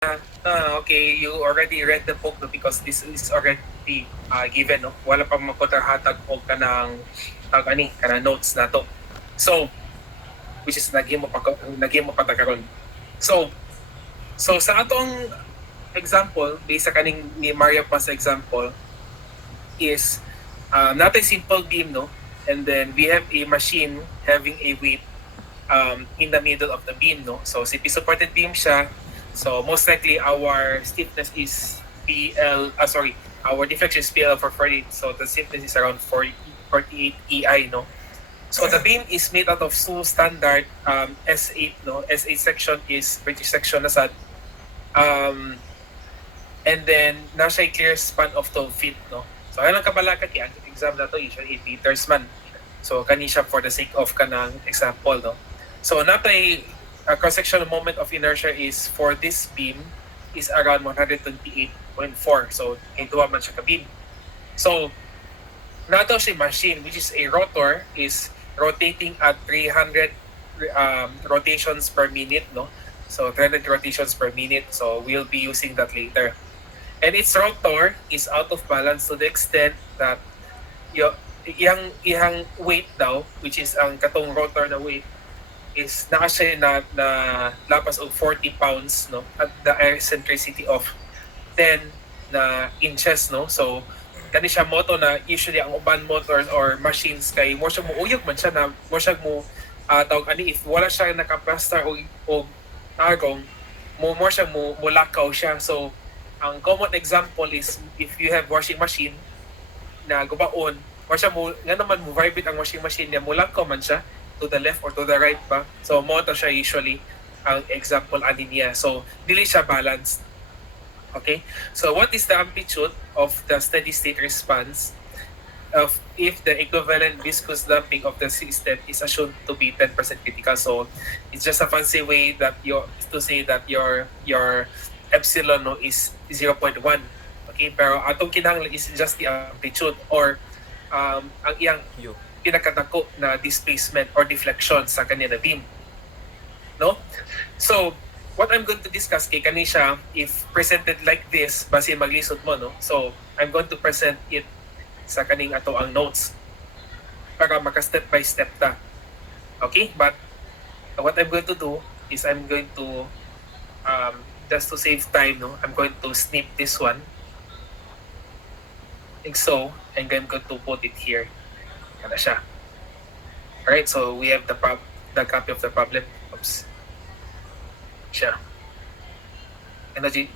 Okay, you already read the book no, because this is already given no. Wala pang magkontrahatag og kanang notes na to. So, which is naghimo pa ta karon. So, sa atong example, based sa kaning ni Maria pa sa example is natin simple beam no, and then we have a machine having a weight in the middle of the beam no. So, CP supported beam siya. So most likely our stiffness is our deflection is PL for 40. So the stiffness is around 48 EI, no? So the beam is made out of two standard S8, no? S8 section is British section na sad. And then nasa clear span of 12 feet, no? So ayun lang kabalaka kaya ang exam na to usually 8 meters man. So kani siya for the sake of kanang example, no? So natay cross-sectional moment of inertia is for this beam is around 128.4. So, ito man siya ka-beam. So, nato si machine, which is a rotor, is rotating at 300 rotations per minute, no? So, 300 rotations per minute. So, we'll be using that later. And its rotor is out of balance to the extent that iyang weight daw, which is ang katong rotor na weight, is naka siya na lapas of 40 pounds no at the eccentricity of 10 na inches no. So kani siya moto na usually ang uban motors or machines kay mo siya mo uyog man siya na mo siya mo tawag ani if wala siya naka-plaster o tarong mo siya mo lakaw siya. So ang common example is if you have washing machine na gubaon mo siya mo nga naman mo vibrate ang washing machine niya mo lakaw man siya to the left or to the right ba. So mo to siya usually ang example ani niya. So dili siya balanced. Okay? So what is the amplitude of the steady state response of if the equivalent viscous damping of the system is assumed to be 10% critical? So it's just a fancy way that you to say that your epsilon no, is 0.1. Okay? Pero atong kinahanglan is just the amplitude or ang iyang pinakadako na displacement or deflection sa kanya na beam. No? So, what I'm going to discuss kay kani siya, if presented like this, basin maglisod mo, no? So, I'm going to present it sa kaning ato ang notes para maka-step by step ta. Okay? But, what I'm going to do is I'm going to, just to save time, no? I'm going to snip this one. Like so, and I'm going to put it here. Yan na siya. Alright, so we have the copy of the problem. Oops. Siya. Energy.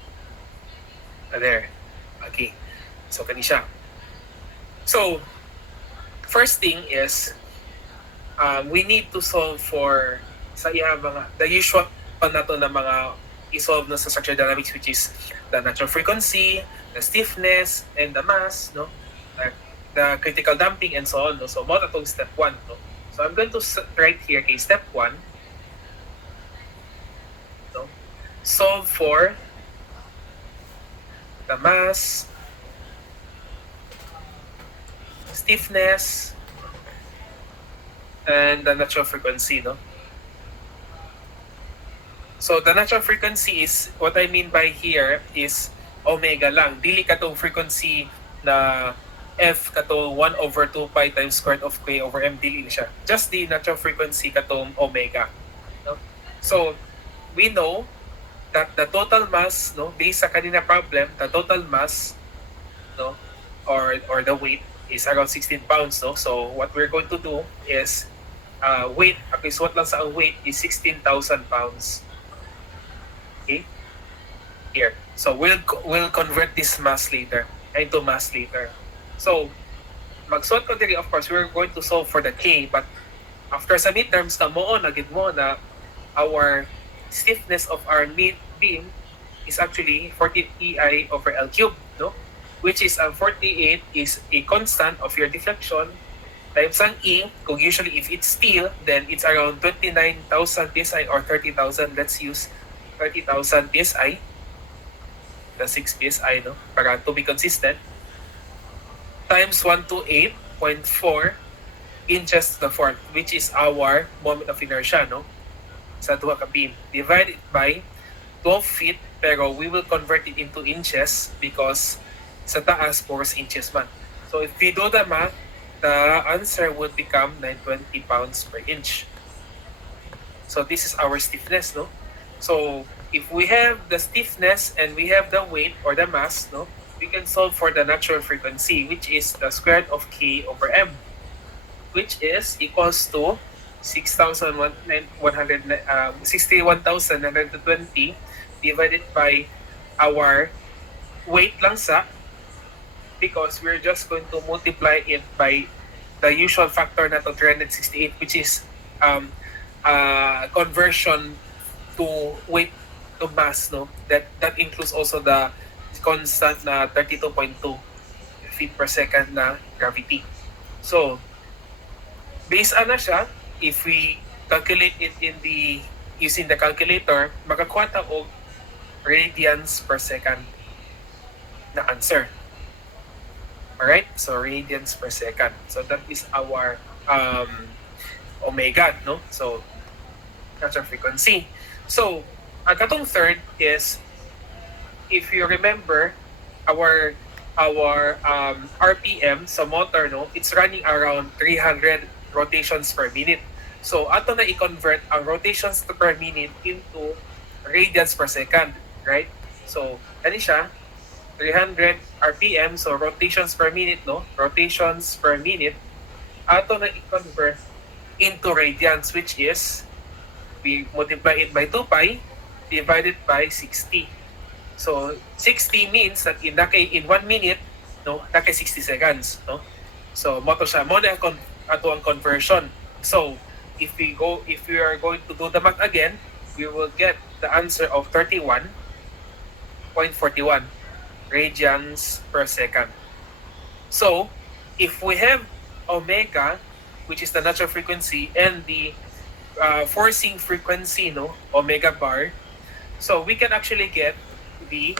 There. Okay. So, kani siya. So, first thing is, we need to solve for sa iya mga, the usual na to na mga i-solve na sa structural dynamics, which is the natural frequency, the stiffness, and the mass, no? The critical damping and so on. No? So, mo itong step 1. No? So, I'm going to write here kay step 1. No? Solve for the mass, stiffness, and the natural frequency. No? So, the natural frequency is, what I mean by here is omega lang. Dili katong frequency na F kato 1 over 2 pi times squared of K over M dili siya. Just the natural frequency katong omega. No? So, we know that the total mass, no, based sa kanina problem, the total mass, no, or the weight is around 16 pounds, no. So, what we're going to do is weight, what lang sa ang weight is 16,000 pounds. Okay? Here. So, we'll convert this mass later into mass later. So, magsuot ko diri, of course, we're going to solve for the K, but after sa midterms na mo, nagid mo na our stiffness of our beam is actually 48 EI over L cubed, no? Which is 48 is a constant of your deflection times ang E. Kung usually if it's steel, then it's around 29,000 PSI or 30,000. Let's use 30,000 PSI. The 6 PSI, no? Para to be consistent. Times 128.4 inches to the fourth, which is our moment of inertia, no? Sa duha ka beam. Divided by 12 feet pero we will convert it into inches because sa taas, puros inches man. So if we do the math, the answer would become 920 pounds per inch. So this is our stiffness, no? So if we have the stiffness and we have the weight or the mass, no, we can solve for the natural frequency, which is the square root of K over M, which is equals to 61,920 divided by our weight lang sa, because we're just going to multiply it by the usual factor na to 368, which is conversion to weight to mass, no? That includes also the constant na 32.2 feet per second na gravity. So based on na siya, if we calculate it using the calculator, makakuha ta og radians per second na answer. Alright? So radians per second. So that is our omega, no? So natural frequency. So ang katong third is, if you remember, our RPM sa motor, no, it's running around 300 rotations per minute. So ato na i-convert ang rotations per minute into radians per second, right? So ano siya, 300 RPM, so rotations per minute, no? Rotations per minute, ato na i-convert into radians, which is, we multiply it by 2 pi divided by 60. So 60 means that in 1 minute, no, naka 60 seconds, no? So mo to siya, mo na ato ang conversion. So if we are going to do the math again, we will get the answer of 31.41 radians per second. So if we have omega, which is the natural frequency, and the forcing frequency, no, omega bar, so we can actually get the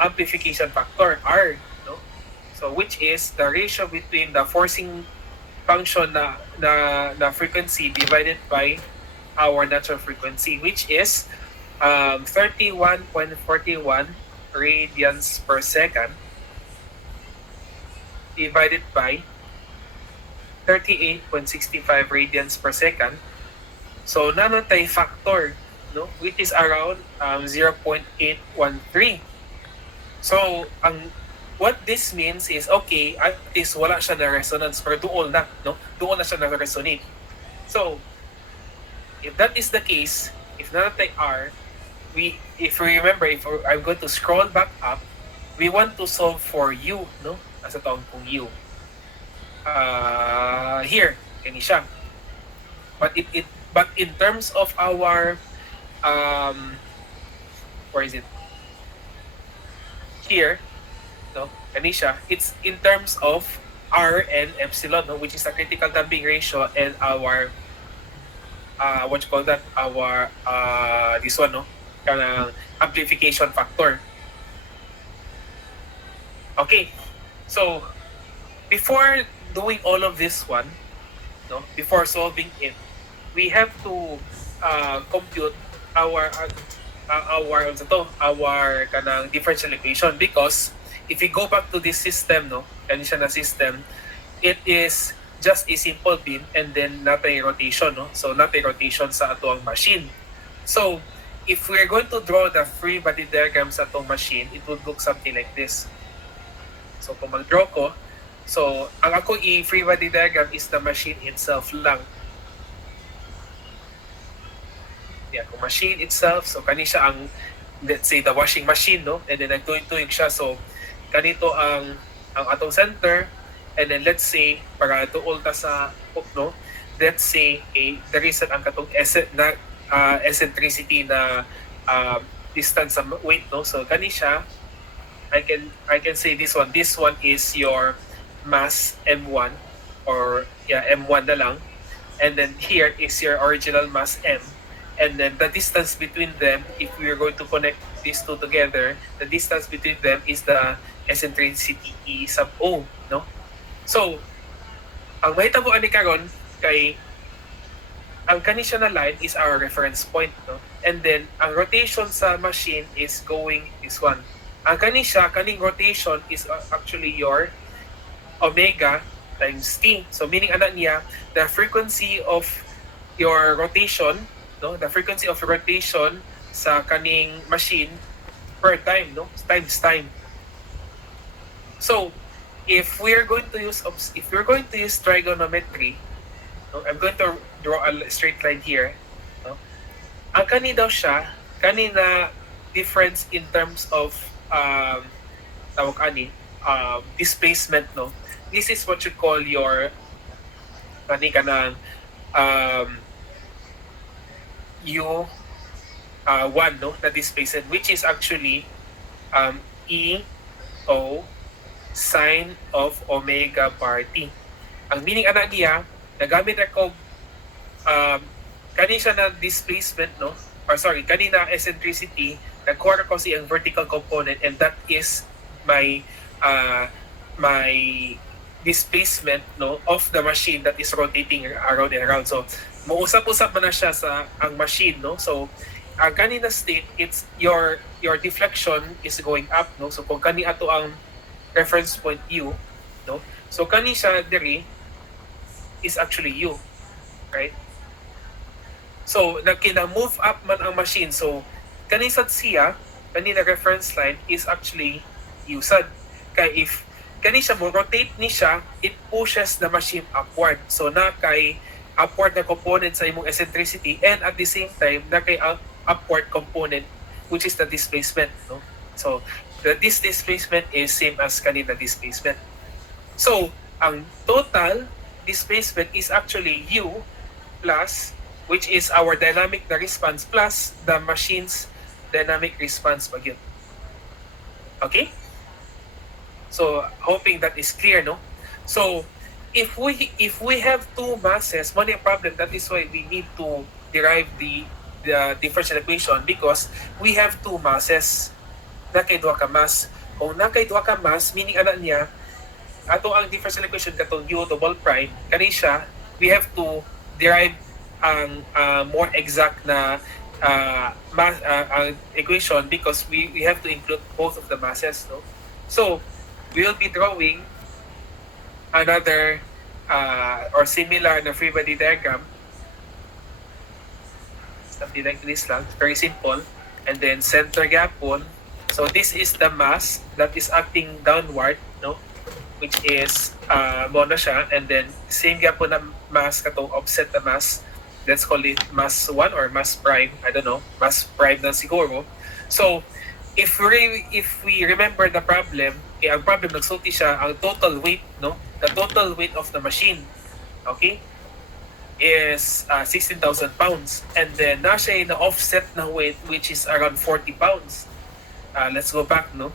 amplification factor, R, no? So which is the ratio between the forcing function na frequency divided by our natural frequency, which is 31.41 radians per second divided by 38.65 radians per second. So nanotay factor, no, which is around 0.813. So what this means is, okay, at least wala siya na resonance, pero doon na, no? Doon na siya na-resonate. So if that is the case, if nanotay R, if we remember, I'm going to scroll back up, we want to solve for U, no? Asa taong pong U. Here, kani siya. But in terms of our where is it? Here, no, kani siya. It's in terms of R and epsilon, no, which is the critical damping ratio, and our what you call that? Our this one, no, kanang amplification factor. Okay, so before doing all of this one, no, before solving it, we have to compute our kanang differential equation, because if we go back to this system, no, kani siya na system, it is just a simple beam and then natay rotation, no? So natay rotation sa atong machine. So if we're going to draw the free body diagram sa atong machine, it would look something like this. So kung mag-draw ko, so ang ako free body diagram is the machine itself lang. Yeah, kung machine itself, so kani siya ang, let's say, the washing machine, no? And then nagtuig-tuig siya, so kanito ang atong center, and then let's say, para tuol ta sa hook, no? Let's say, the reason ang katong eccentricity na distance sa weight, no? So kani siya, I can say this one is your mass M1, or yeah, M1 na lang, and then here is your original mass M, and then the distance between them, if we are going to connect these two together, the distance between them is the eccentricity E sub O, no? So ang mahitabo ani karon kay ang kani siya na line is our reference point, no? and then ang rotation sa machine is going this one. Ang kaning rotation is actually your omega times t. So meaning ana niya, the frequency of your rotation, no, the frequency of rotation sa kaning machine per time, no, times time. So if we're going to use trigonometry, no, I'm going to draw a straight line here, no. Ang kani daw siya, kanina difference in terms of tawag ani displacement, no. This is what you call your kani kanang U1, no, na displacement, which is actually E O sine of omega bar t. Ang meaning ana niya, nagamit ako kani siya na displacement, no, or sorry, kanina eccentricity, nagkuha ko siyang vertical component, and that is my my displacement, no, of the machine that is rotating around and around. So muusap-usap man na siya sa ang machine, no. So ang kanina state, it's your deflection is going up, no. So kung kani ato ang reference point U, no, so kani siya diri is actually U, right? So nagkina-move up man ang machine, so kani sad siya, kani na reference line is actually U sad. Kay if kani siya mo rotate ni siya, it pushes the machine upward. So na kay upward na component sa imong eccentricity, and at the same time na kay upward component which is the displacement, no. So this displacement is same as kanina displacement. So ang total displacement is actually U plus, which is our dynamic response, plus the machine's dynamic response pag yun. Okay? So hoping that is clear, no. So if we have two masses, one problem, that is why we need to derive the differential equation, because we have two masses na kay duha ka mass. Kung na kay duha ka mass, meaning ana niya ato ang differential equation katong U double prime, kani siya we have to derive ang more exact na equation, because we have to include both of the masses, no. So we will be drawing another or similar na free body diagram, something like this lang, very simple. And then center gapon, so this is the mass that is acting downward, no, which is mo na siya. And then same gapon na mass katong offset na mass, let's call it mass 1 or mass prime, I don't know, mass prime na siguro. So if we remember the problem, ang problem nagsulti siya ang total weight, no, the total weight of the machine, okay, is 16,000 pounds, and then na siya na offset na weight which is around 40 pounds. Let's go back, no.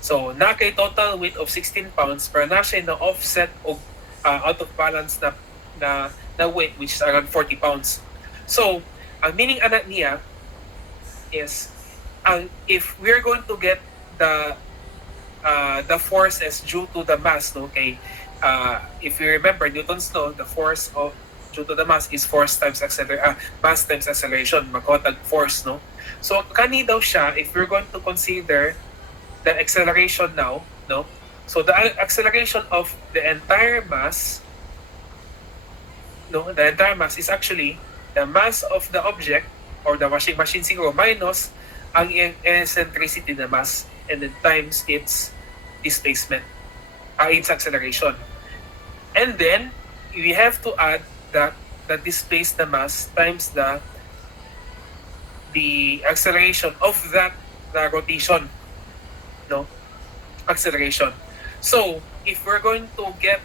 So na kay total weight of 16 pounds, pero na siya na offset of out of balance na weight which is around 40 pounds. So ang meaning ana niya is if we're going to get the forces due to the mass, no, okay, if you remember Newton's law, the force due to the mass is force times mass times acceleration, magkotag force, no. So kani daw siya, if we're going to consider the acceleration now, no, so the acceleration of the entire mass, no, the entire mass is actually the mass of the object or the washing machine siguro minus ang eccentricity na mass, and then times its displacement, its acceleration. And then we have to add the displaced na mass times the acceleration of the rotation, no, acceleration. So if we're going to get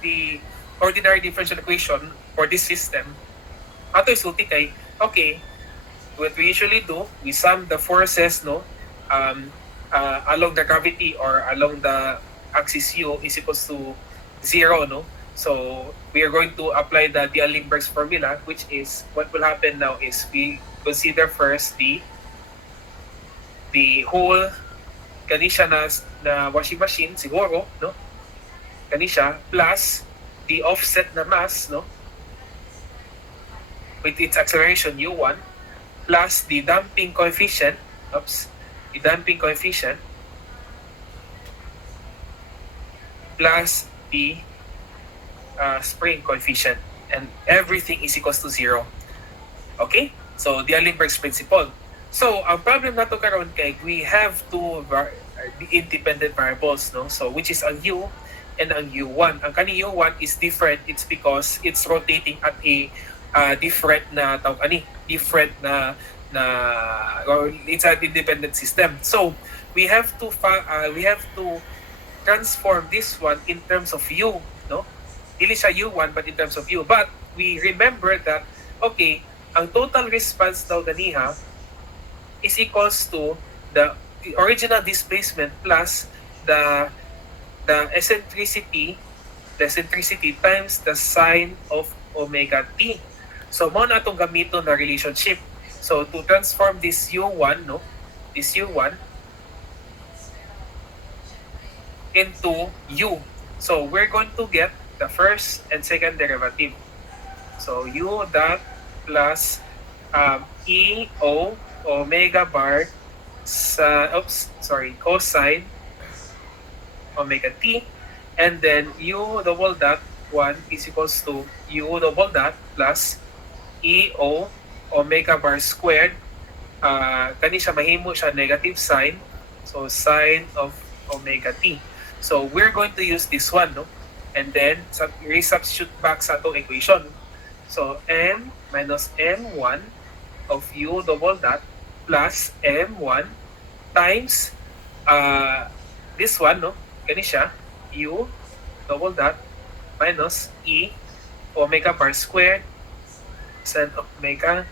the ordinary differential equation for this system, ato isulti kay, okay, what we usually do, we sum the forces, no, along the gravity or along the axis U is equals to 0, no. So we are going to apply the D'Alembert's formula, which is what will happen now is we consider first the whole kani siya na washing machine siguro, no, kani siya plus the offset na mass, no, with its acceleration U1, plus the damping coefficient, the damping coefficient plus the spring coefficient, and everything is equals to 0. Okay? So, the Allenberg's principle. So, ang problem nato karon kay we have two independent variables, no? So, which is ang U and ang U1. Ang kani U1 is different. It's because it's rotating at a different na different na or it's an independent system. So, we have to transform this one in terms of U, no? Dili siya U1 but in terms of U. But we remember that okay, ang total response daw ganiha is equals to the original displacement plus the eccentricity times the sine of omega t. So mo na atong gamiton na relationship. So to transform this U1, no, this U1 into U. So we're going to get the first and second derivative. So U dot plus E O omega bar cosine omega t, and then U double dot 1 is equals to U double dot plus E O omega bar squared. Kani siya mahimo siya negative sign, so sine of omega t. So we're going to use this one, no? And then resubstitute back sa atong equation. So n minus m1 of U double dot plus m1 times this one, no? Kani siya U double dot minus E omega bar squared sin omega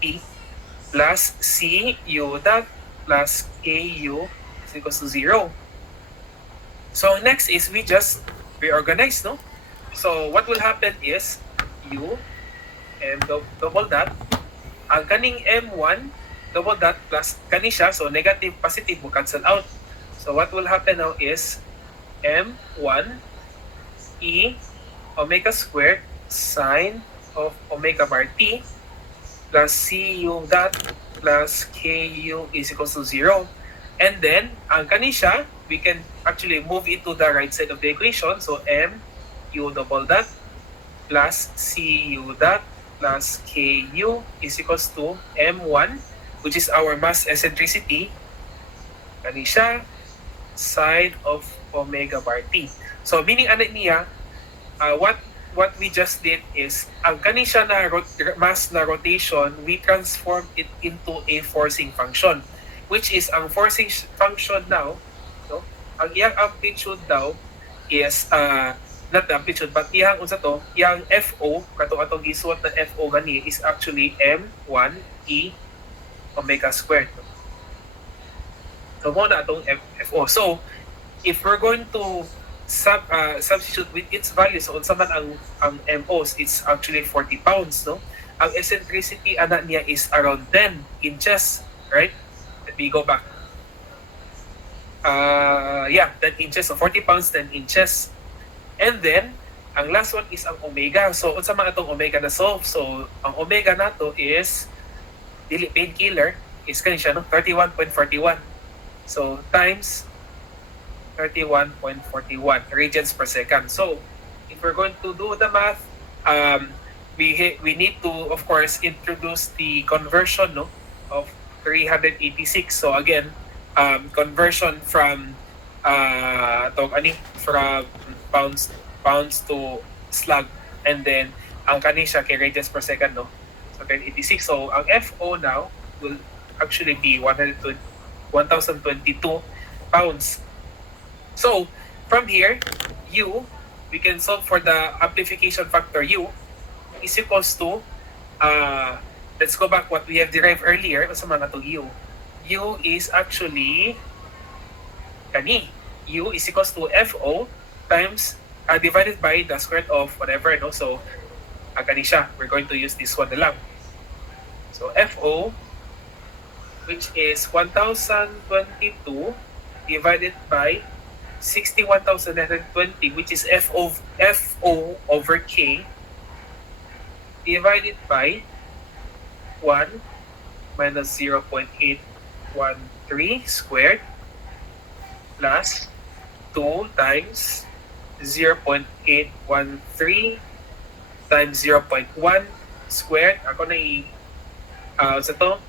t plus C U dot plus KU is equals to 0. So next is we just reorganize, no? So what will happen is U M double dot, ang kaning M1 double dot plus kani siya, so negative positive will cancel out. So what will happen now is M1 E omega squared sine of omega bar t plus CU dot plus KU is equals to 0. And then, ang kani siya, we can actually move it to the right side of the equation. So, M U double dot plus CU dot plus KU is equals to M1, which is our mass eccentricity. Kani siya, sine of omega bar t. So, meaning ano niya, what we just did is, ang kani siya na mass na rotation, we transform it into a forcing function, which is ang forcing function now, no? Ang iyang amplitude daw is not the amplitude but iyang unsa to, iyang FO kato atong gisuot na FO gani is actually M1 E omega squared. So mo na atong FO. So if we're going to substitute with its value, so unsa man ang MOs, it's actually 40 pounds, no? Ang eccentricity ana niya is around 10 inches, right? Let me go back. 10 inches. So 40 pounds, 10 inches. And then, ang last one is ang omega. So, unsa man atong omega na solve? So, ang omega nato is, dili painkiller, is kani siya, no? 31.41. So, times 31.41 radians per second. So, if we're going to do the math, we need to, of course, introduce the conversion, no, of 386. So, again, conversion from from pounds to slug, and then ang kani siya kay radians per second, no? So 1086. So ang FO now will actually be 1022 pounds. So from here, U, we can solve for the amplification factor U is equals to let's go back what we have derived earlier. Sa mga to U. U is actually kani. U is equals to FO times divided by the square root of whatever, no? So, kani siya. We're going to use this one na lang. So, FO, which is 1,022 divided by 61,920, which is FO over K, divided by 1 minus 0.813 squared plus 2 times 0.813 times 0.1 squared. Sa to,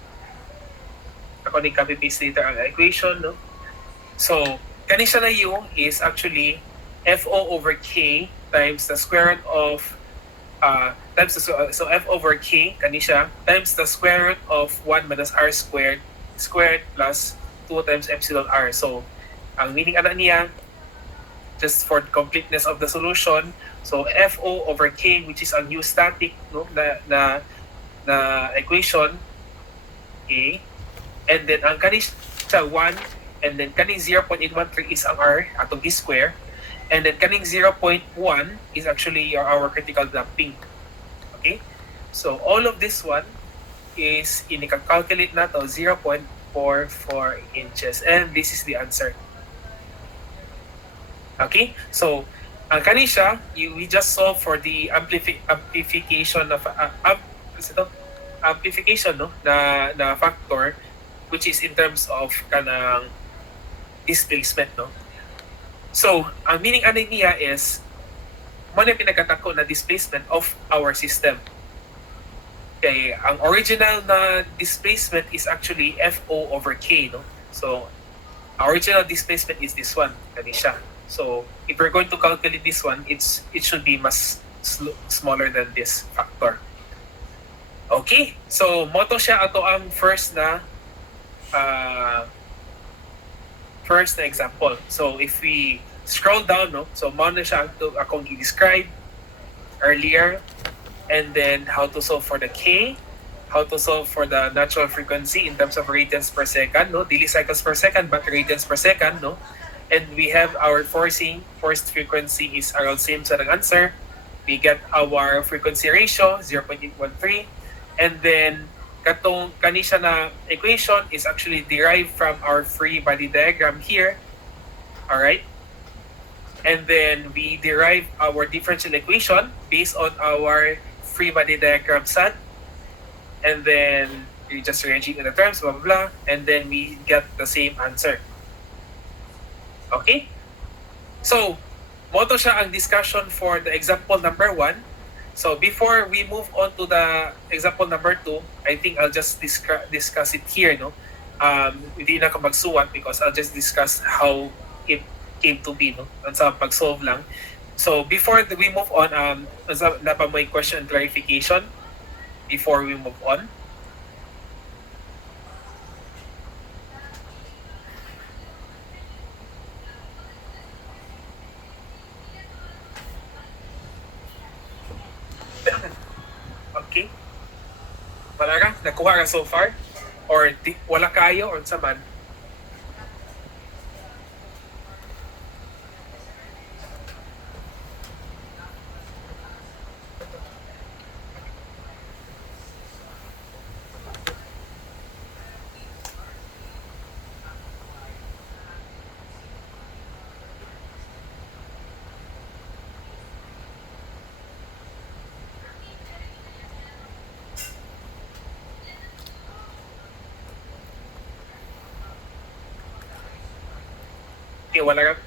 ako na copy paste later ang equation, no? So, kani siya na yung is actually FO over K times the square root of so F over K kani siya times the square root of 1 minus R squared plus 2 times epsilon R. So, ang meaning ana niya, just for the completeness of the solution, so FO over K, which is ang new static, no, na equation, A, and then ang kani sa 1, and then kaning 0.813 is ang R atong square, and then kaning 0.1 is actually our critical damping. Okay, so all of this one is inika-calculate na to 0.44 inches, and this is the answer. Okay, so ang kani siya, we just solve for the amplification of amplification, no, na factor, which is in terms of kanang displacement, no. So ang meaning ano niya is mo na pinagkatako na displacement of our system. Okay, ang original na displacement is actually FO over K, no. So our original displacement is this one, kani siya. So if we're going to calculate this one, it should be mas smaller than this factor. Okay, so moto siya ato ang first na example. So if we scroll down, no, so mo na siya akong i-describe earlier, and then how to solve for the K, how to solve for the natural frequency in terms of radians per second, no, daily cycles per second, but radians per second, no. And we have our forced frequency is around same sa answer. We get our frequency ratio 0.813, and then katong kani siya na equation is actually derived from our free body diagram here. All right, and then we derive our differential equation based on our free body diagram SAT, and then we just arrange it in the terms, blah blah blah, and then we get the same answer. Okay, so moto siya ang discussion for the example number 1. So before we move on to the example number 2, I think I'll just discuss it here, no. Hindi na ka magsuwat because I'll just discuss how it came to be, no, sa pag-solve lang. So before we move on, na pa may question and clarification before we move on? Okay, wala ka? Nakuha ka so far? Or wala kayo or sa man? Okay, wala.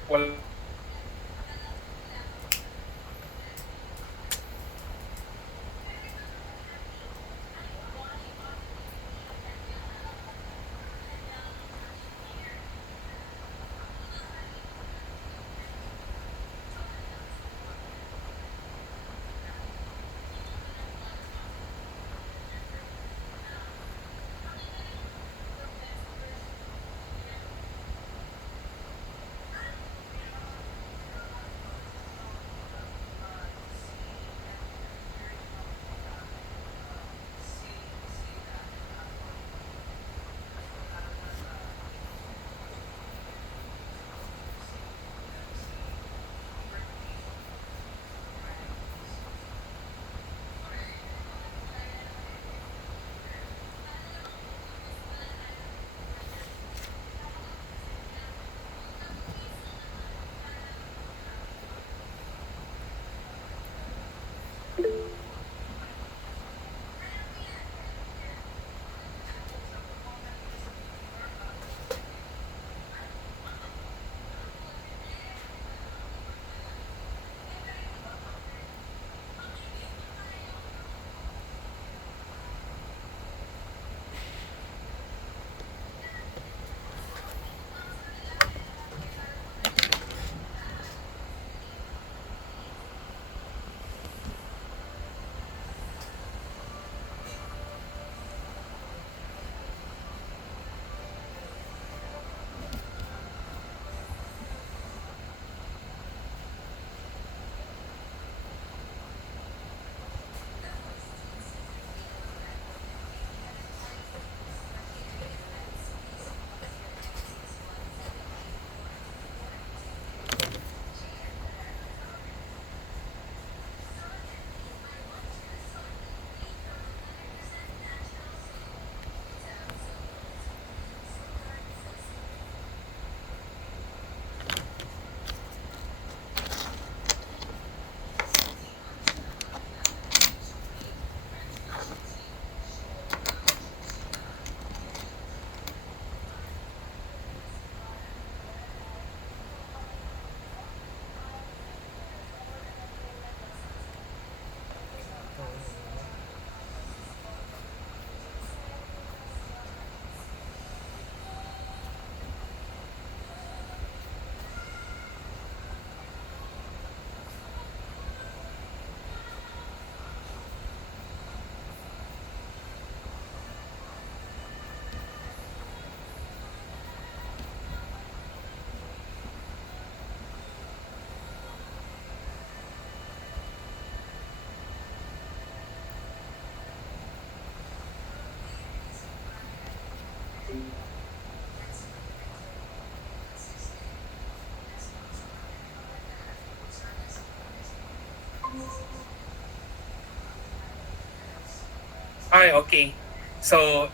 Ay, okay. So,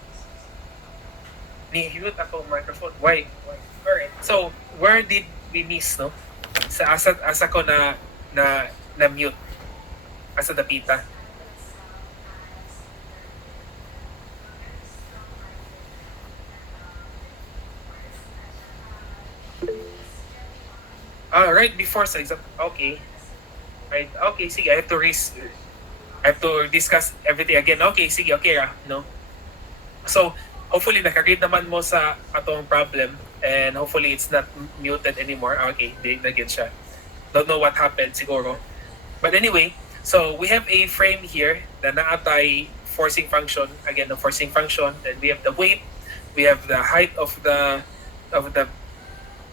ni-mute ako microphone. Why? Why? Alright. So, where did we miss, no? Sa asa ko na mute. Asa dapita. Right before sa exam. Okay. Right. Okay, sige. I have to discuss everything again. Okay, sige. Okay, no? So, hopefully nakaread naman mo sa atong problem and hopefully it's not muted anymore. Okay, di na again siya. Don't know what happened siguro. But anyway, so we have a frame here na naatay forcing function. Again, the forcing function. Then we have the weight. We have the height of the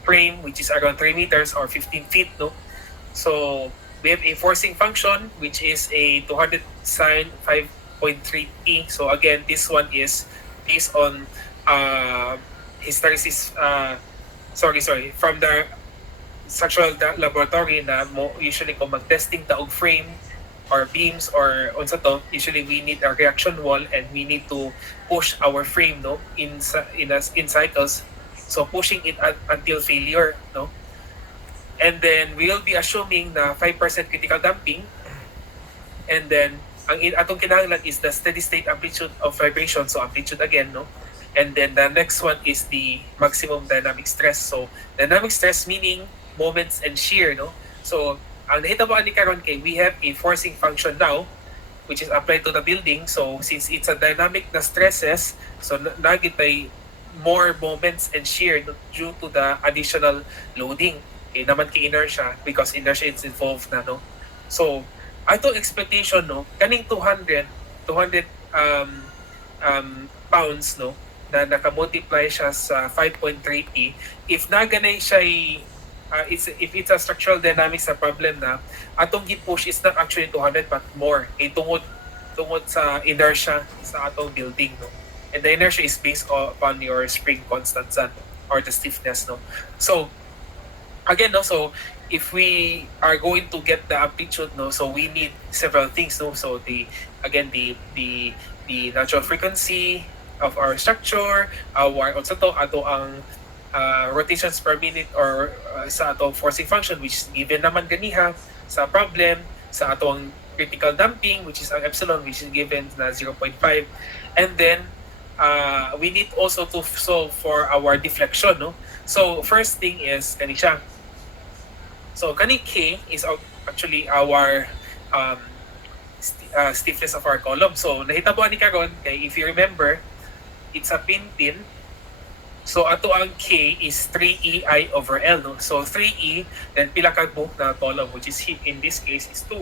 frame, which is around 3 meters or 15 feet. No? So we have a forcing function, which is a 200 sine 5.3t. So again, this one is based on hysteresis. From the structural laboratory na mo usually kung mag-testing taog frame or beams or unsa to, usually we need a reaction wall and we need to push our frame, no, in cycles. So pushing it until failure, no. And then we'll be assuming na 5% critical damping. And then ang atong kinahanglan is the steady state amplitude of vibration, so amplitude again, no. And then the next one is the maximum dynamic stress. So dynamic stress meaning moments and shear, no. So ang nahitabaan ni karon kay we have a forcing function now which is applied to the building. So since it's a dynamic na stresses, so nagitay more moments and shear due to the additional loading. Okay, naman kay inertia because inertia is involved na, no. So ato expectation, no, kaning 200 pounds, no, na nakamultiply siya sa 5.3p, if naganay siya if it's a structural dynamics na problem na atong gi-push is not actually 200 but more tungod sa inertia sa atong building, no. And the inertia is based upon your spring constant or the stiffness, no. So again, no, so if we are going to get the amplitude, no, so we need several things, no. So the natural frequency of our structure, our unsa to ato ang rotations per minute or sa atong forcing function which is given naman ganiha sa problem, sa atong critical damping which is ang epsilon which is given na 0.5, and then we need also to solve for our deflection, no. So first thing is kani siya. So kani K is actually our stiffness of our column. So nahitabo ni karon kay if you remember it's a pin. So ato ang K is 3EI over L, no. So 3E then pila ka buhok na column which is in this case is 2.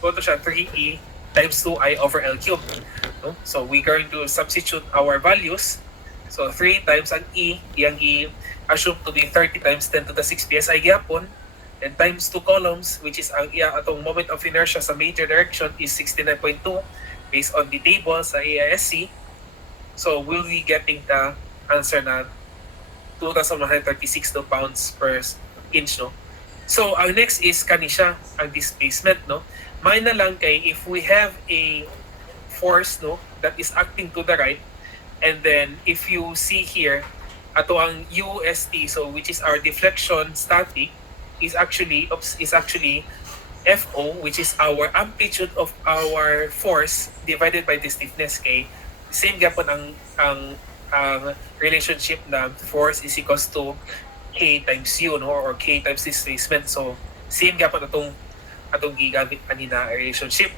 So ito siya 3E times 2I over L cubed, no. So we going to substitute our values. So 3 times ang E, yang i-assume to be 30 times 10 to the 6 PSI gyapon. Then times 2 columns which is ang atong moment of inertia sa major direction is 69.2 based on the table sa AISC. So we'll be getting the answer na 2,136 pounds per inch, no. So ang next is kanisya ang displacement, no. May na lang kay if we have a force, no, that is acting to the right, and then if you see here ato ang UST, so which is our deflection static, is actually FO, which is our amplitude of our force divided by the stiffness. Kay same gapon ang relationship na force is equals to K times U, no, or K times displacement. So same gapon atong gigamit kanina relationship.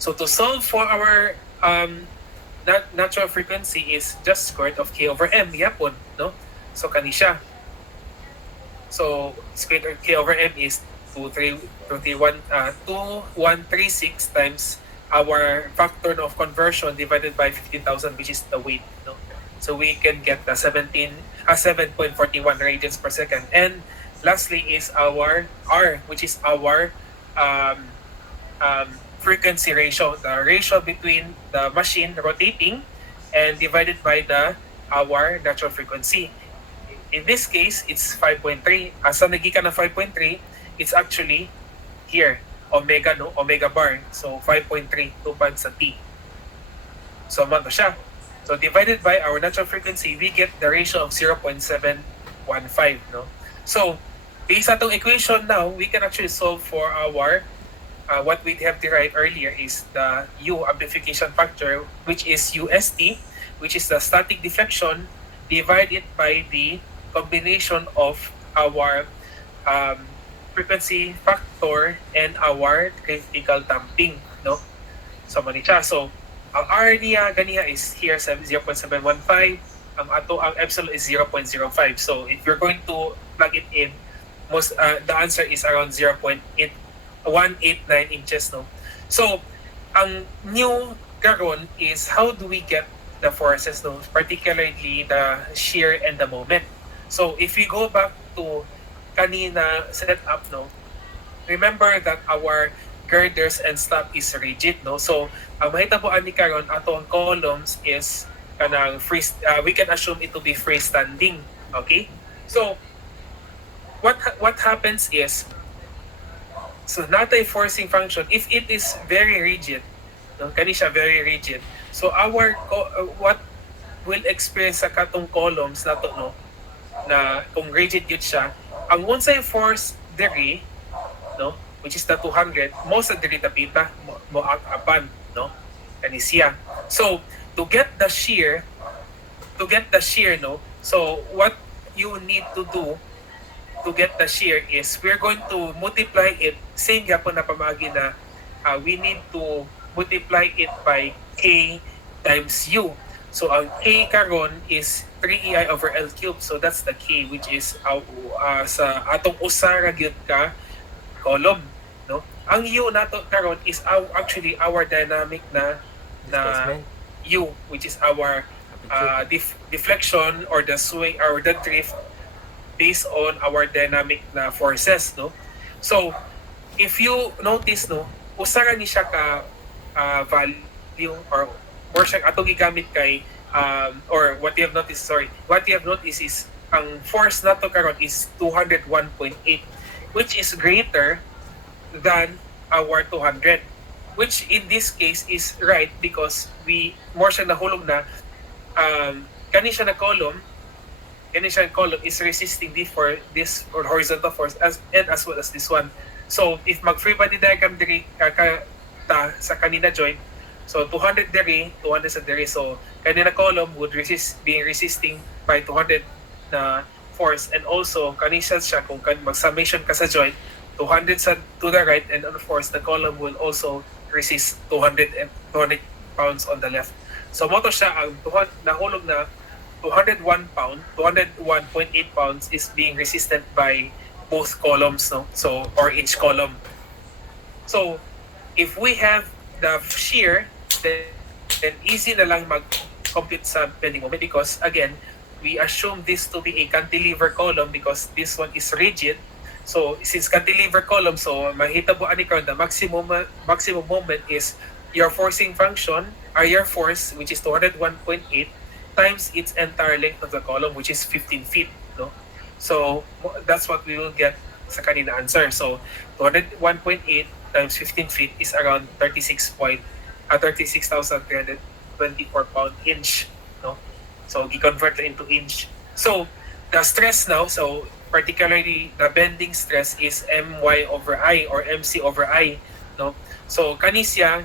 So to solve for our natural frequency is just square root of K over M yapon, no. So kani siya. So square root of K over M is 2136 times our factor of conversion divided by 15,000 which is the weight, no. So we can get the 7.41 radians per second. And lastly is our R, which is our frequency ratio, the ratio between the machine rotating and divided by our natural frequency. In this case, it's 5.3. Asa nagikan na 5.3, it's actually here. omega, no, omega bar. So 5.3 tupad sa T. So man siya. So divided by our natural frequency, we get the ratio of 0.715, no. So based sa itong equation now, we can actually solve for our what we have derived earlier is the U amplification factor, which is UST, which is the static deflection, divide it by the combination of our frequency factor and our critical damping, no? So mani siya. So ang R niya ganiya is here 0.715, ang epsilon is 0.05. So if you're going to plug it in, the answer is around 0.189 inches, no. So ang new karon is how do we get the forces, no, particularly the shear and the moment. So if we go back to kanina setup, no, remember that our girders and stuff is rigid, no. So ang mahitaboan ni karon ato ang columns is kanang free, we can assume it to be freestanding. Okay, so what happens is, so natay forcing function if it is very rigid, no, kani siya very rigid. So our what will experience sa katong columns nato, no, na kung rigid yun siya, ang unsay force diri, no, which is the 200, most of diri tapita mo apan, no, kani siya. So to get the shear, no, so what you need to do to get the shear is we're going to multiply it, same gyapon na pamagi na we need to multiply it by K times U. So ang K karon is 3EI over L cubed. So that's the K, which is sa atong usa ra gyud ka column, no. Ang U nato karon is actually our dynamic na U, which is our deflection or the swing or the drift based on our dynamic na forces, no. So if you notice, no, usa ra ni siya ka value or siya atong gigamit kay or what you have noticed is ang force nato karon is 201.8, which is greater than our 200, which in this case is right because we more siya nahulog na kani siya na column is resisting this horizontal force as well as this one. So if mag free body diagram diri sa kanina joint, so 200 diri, 200 sa diri, so kanina column would being resisting by 200 na force, and also kanisa siya kung mag-summation ka sa joint 200 to the right, and of course the column will also resist 200 pounds on the left. So moto siya ang nahulog na 201.8 pounds is being resisted by both columns, no? So or each column. So if we have the shear, then easy na lang mag-compute sa bending moment because again, we assume this to be a cantilever column because this one is rigid. So since cantilever column, so mahitabo ani karon the maximum moment is your forcing function or your force, which is 201.8 times its entire length of the column, which is 15 feet, no. So that's what we will get sa kanina answer. So 201.8 times 15 feet is around 36,324 pound inch, no. So gi-convert into inch. So the stress now, so particularly the bending stress is my over I or MC over I, no. So kanisya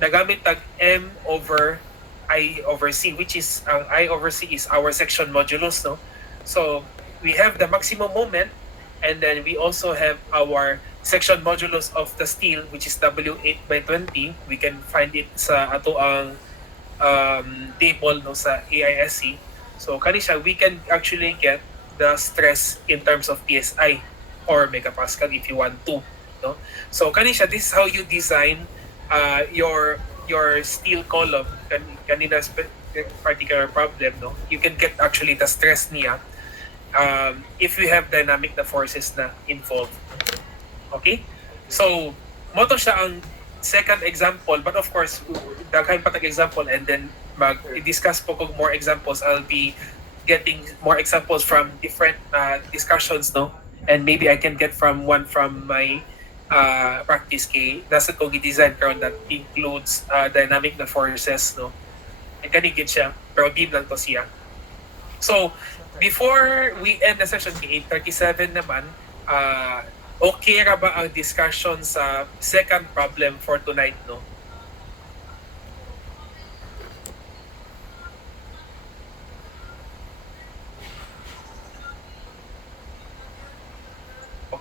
nagamit tag M over I over C, which is I over C is our section modulus, no. So we have the maximum moment, and then we also have our section modulus of the steel, which is W8 by 20. We can find it sa ato ang table, no, sa AISC. So kanisya we can actually get the stress in terms of PSI or megapascal if you want to, no. So kanisya, this is how you design your steel column. Kanina's particular problem, no, you can get actually the stress niya if you have dynamic na forces na involved. Okay, so moto siya ang second example, but of course daghan pa tag example, and then mag-discuss po kog more examples. I'll be getting more examples from different discussions, no, and maybe I can get from one from my practice kay nasa ko gi-design karon that includes dynamic na forces, no. And kanigit siya, pero team lang to siya. So, before we end the session kay 8:37 naman, okay ra ba ang discussion sa second problem for tonight, no?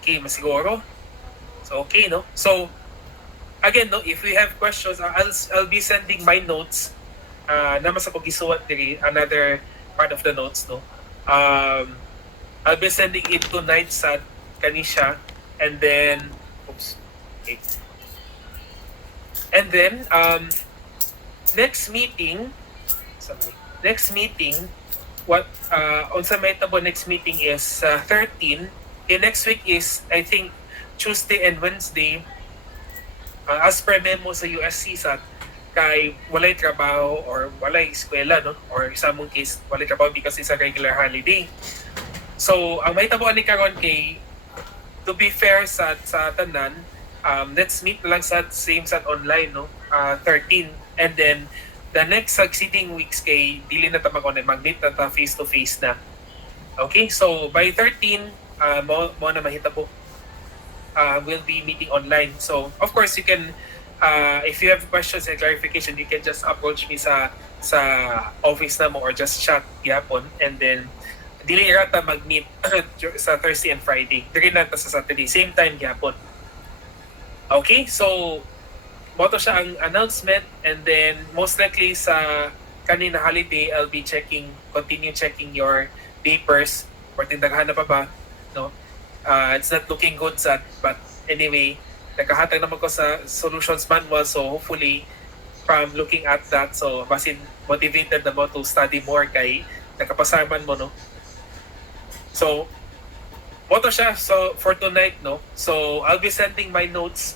Okay, masiguro. So, okay, no? So, again, no, if we have questions, I'll be sending my notes. Naman sa pag-isuwat diri, another part of the notes, no? I'll be sending it tonight sa kanisha, and then, oops, okay. And then, next meeting, what, on sa may tabo next meeting is 13. Next week is, I think, Tuesday and Wednesday. As per memo sa USC sa kay walay trabaho or walay eskwela, no, or sa mong case walay trabaho because it's a regular holiday. So ang mahitabo ni karon kay, to be fair sa tanan, let's meet lang sa same sa online, no, 13, and then the next succeeding weeks kay dili na ta mag-online, mag-meet na ta face to face na. Okay, so by 13 mo na mahitabo, we'll be meeting online. So, of course, you can, if you have questions and clarification, you can just approach me sa office na mo or just chat yapon. And then, dili rata mag-meet sa Thursday and Friday. Dili na ta sa Saturday. Same time yapon. Okay, so, moto siya ang announcement. And then, most likely sa kanina holiday, I'll be continue checking your papers. Or tindaghan na pa ba, no? It's not looking good sa, but anyway, nakahatag naman ko sa solutions manual, so hopefully from looking at that, so basin motivated na mo to study more kay nakapasaman mo, no. So moto siya, so for tonight, no. So I'll be sending my notes,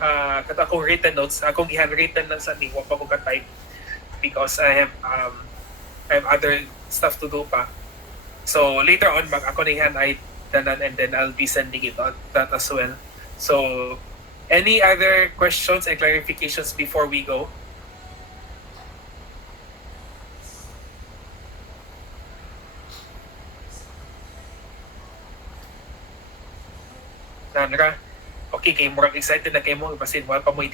kato akong written notes, akong i-handwritten lang sa ni, wa pa ko ka-type because I have other stuff to do pa. So later on ako na i-hand and then I'll be sending it on that as well. So, any other questions and clarifications before we go? Nanra? Okay, kay murag excited na kay mo, basin wala pa mo